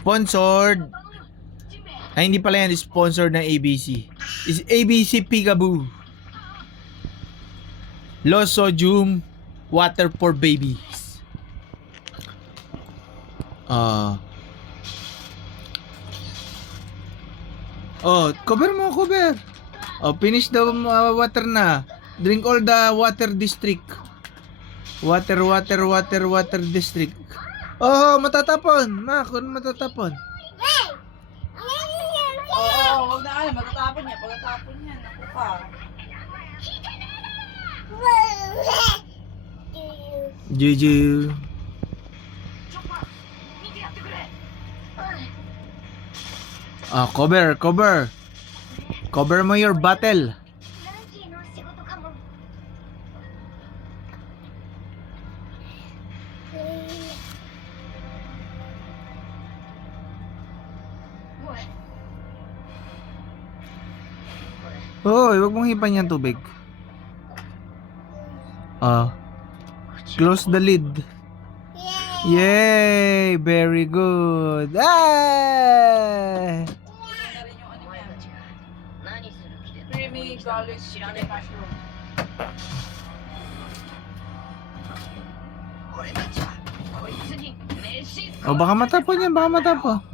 Sponsored. Ay, hindi pala yan. Sponsored ng ABC. Is ABC Peekaboo. Low sodium water for babies. Cover mo, cover. Finish the water na. Drink all the water district. Water district. Matatapon. Matatapon. Huwag na kayo. Matatapon niya. Pagkatapon niya. Naku pa. Juju. Cover. Cover mo your battle. Huwag mong hipan yung tubig. Close the lid. Yay! Very good. Creamy garlic mushroom. Baka matapon yan, baka matapon.